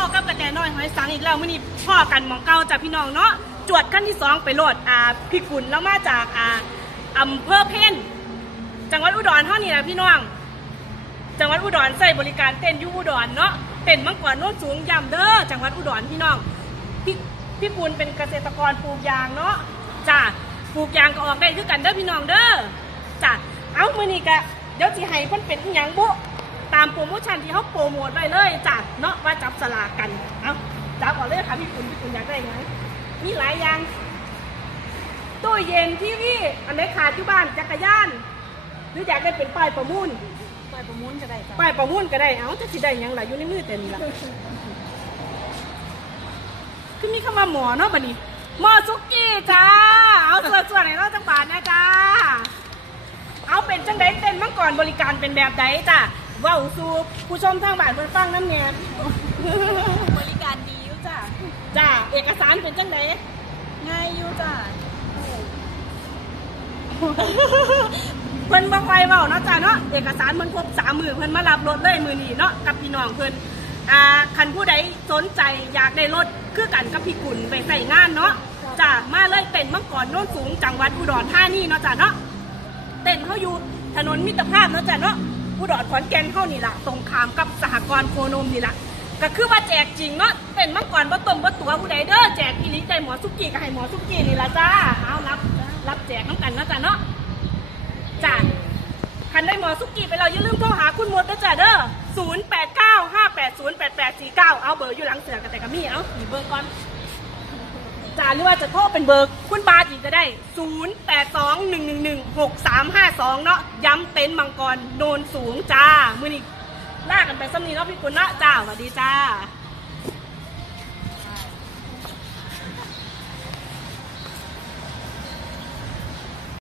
พ่อกับกระแตน้อยหอยสังอีกแล้วมื่อนี้พ่อกันหมองเก่าจากพี่น้องเนาะจวดขั้นที่สองไปโหลดอ่าพี่กุลแล้วมาจากอ่าอำเภอเพ่นจังหวัดอุดรเท่านี้นะพี่น้อง จังหวัดอุดรใส่บริการเต้นยูอุดรเนาะเต้นมังกรโน้นสูงยำเด้อจังหวัดอุดรพี่น้องพี่พี่ปูนเป็นเกษตรกรปลูกยางเนาะจ้ะปลูกยางก็ออกได้คือกันเด้อพี่น้องเด้อจ้ะเอามือนี้กะเดี๋ยวสิให้เพิ่นเป็นอหยังบุ ตามโปรโมชั่นที่เขาโปรโมทไว้เลยจ้ะเนาะว่าจับสลากกันเอาจับก่อนเลยค่ะพี่ปูนพี่ปูนอยากได้ไหมมีหลายอย่างตู้เย็นทีวีอันไหนขาดอยู่บ้านจักรยานหรืออยากได้เป็นป้ายประมูลไปประมูลก็ได้จ้ะป้ายประมูลก็ได้เอ้าจะสิได้หยังล่ะอยู่ในมือแต่นี่ล่ะคือมีคำว่าหมอเนาะบัดนี้หมอซุกี้จ้าเอาส่วนส่วนไหนเราจังบาทนะจ้าเอาเป็นจังไดเต้นมังกรบริการเป็นแบบใดจ้าเว้าสู่ผู้ชมทางบ้านเพิ่นฟังน้ำแหน่บริการดีอยู่จ้ะจ้าเอกสารเป็นจังไดง่ายอยู่จ้ะเพิ่นบ่ค่อยเว้าเนาะจ้าเนาะเอกสารมันครบสามมือเพิ่นมารับรถเลยมือนี้เนาะกับพี่น้องเพิ่นอ่าคันผู้ใดสนใจอยากได้รถคือกันกับพี่กุลไปใส่งานเนาะจ้ามาเลยเต้นมังกรโน้นสูงจังหวัดอุดรธานีเนาะจ้าเนาะเต้นเขาอยู่ถนนมิตรภาพเนาะจ้ะเนาะ อุดรขอนแก่นเข้านี่ละตรงขามกับสหกรณ์โคนมนี่ละก็คือว่าแจกจริงเนาะเต้นมังกรบ่ต้มบ่ตัวผู้ใดเด้อแจกอีหลีใจหมอสุกี้ก็ให้หมอสุกี้นี่ละจ้าเอารับรับแจกน้ำกันนะจ้ะเนาะจ้าคันได้หมอสุกี้ไปเราอย่าลืมโทรหาคุณมดเด้อจ้ะเด้อ0 8 9 5 8 0 8 8 4 9 เอาเบอร์อยู่หลังเสือกันแต่กับมี่เอาหนีเบอร์ก่อน จ้าหรือว่าจะโทรเป็นเบอร์คุณบาทอีกก็ได้ 0 8 2 1 1 1 6 3 5 2 เนาะย้ำเต็นท์มังกรโนนสูงจ้า มือนี้ลากกันไปสำนีเนาะพี่กุลเนาะจ้าสวัสดีจ้า